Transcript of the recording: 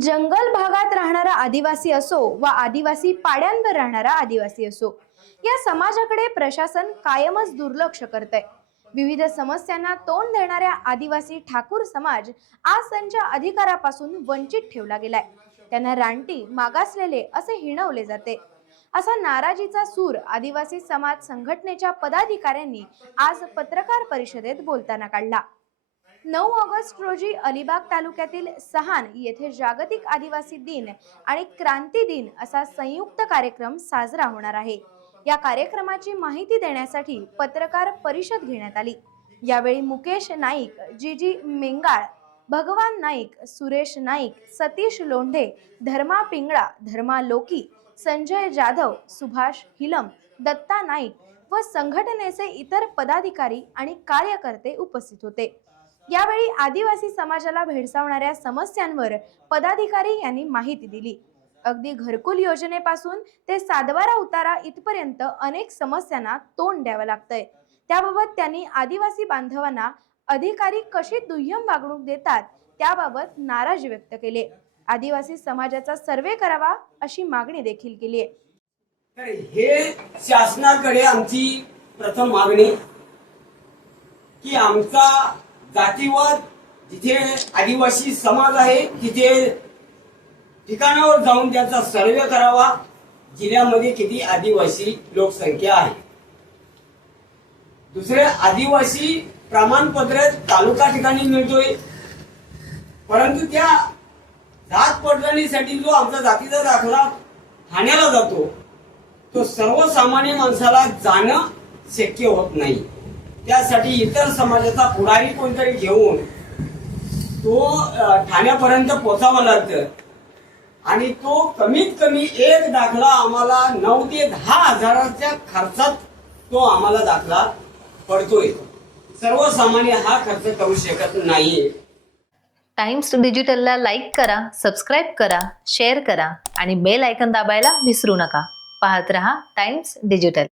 जंगल भागात राहणारा आदिवासी असो वा आदिवासी पाड्यांवर राहणारा आदिवासी असो, या समाजाकडे प्रशासन कायमच दुर्लक्ष करतंय. विविध समस्यांना तोंड देणाऱ्या आदिवासी ठाकूर समाज आज त्यांच्या अधिकारापासून वंचित ठेवला गेलाय. त्यांना रानटी मागासलेले असे हिणवले जाते. असा नाराजीचा सूर आदिवासी समाज संघटनेच्या पदाधिकाऱ्यांनी आज पत्रकार परिषदेत बोलताना काढला. 9 ऑगस्ट रोजी अलिबाग तालुक्यातील सहान येथे जागतिक आदिवासी दिन आणि क्रांती दिन असा संयुक्त कार्यक्रम साजरा होणार आहे. या कार्यक्रमाची माहिती देण्यासाठी पत्रकार परिषद घेण्यात आली. यावेळी मुकेश नाईक, जीजी मेंगाळ, भगवान नाईक, सुरेश नाईक, सतीश लोंढे, धर्मा पिंगळा, धर्मा लोकी, संजय जाधव, सुभाष हिलम, दत्ता नाईक व संघटनेचे इतर पदाधिकारी आणि कार्यकर्ते उपस्थित होते. यावेळी आदिवासी समाजाला भेडसावणाऱ्या समस्यांवर पदाधिकारी यांनी माहिती दिली. अगदी घरकुल योजनेपासून ते सातबारा उतारा इथपर्यंत अनेक समस्यांना तोंड द्यावं लागतंय. त्याबाबत त्यांनी आदिवासी बांधवांना अधिकारी कशी दुय्यम वागणूक देतात त्याबाबत नाराजी व्यक्त केली. आदिवासी समाजाचा सर्वे करावा अशी मागणी देखील केली आहे. तर हे शासनाकडे आमची प्रथम मागणी की आमचा जातीवाद जिथे आदिवासी समाज आहे तिथे ठिकाणावर जाऊन त्याचा सर्वे करावा. जिल्ह्यामध्ये किती आदिवासी लोकसंख्या आहे. दुसरे, आदिवासी प्रमाणपत्र तालुका ठिकाणी मिळतोय, परंतु त्या जात पडताळणीसाठी जो आमचा जातीचा दाखला ठाण्याला जातो तो सर्वसामान्य माणसाला जाणं शक्य होत नाही. त्यासाठी इतर समाजाचा पुढारी कोणतरी घेऊन तो ठाण्यापर्यंत पोहोचावा लागतं आणि तो कमीत कमी एक दाखला आम्हाला 9 ते 10 हजाराच्या खर्चात तो आम्हाला दाखला पडतोय. सर्वसामान्य हा खर्च करू शकत नाहीये. टाइम्स डिजिटलला लाईक करा, सबस्क्राईब करा, शेअर करा आणि बेल आयकॉन दाबायला विसरू नका. पाहत रहा टाइम्स डिजिटल.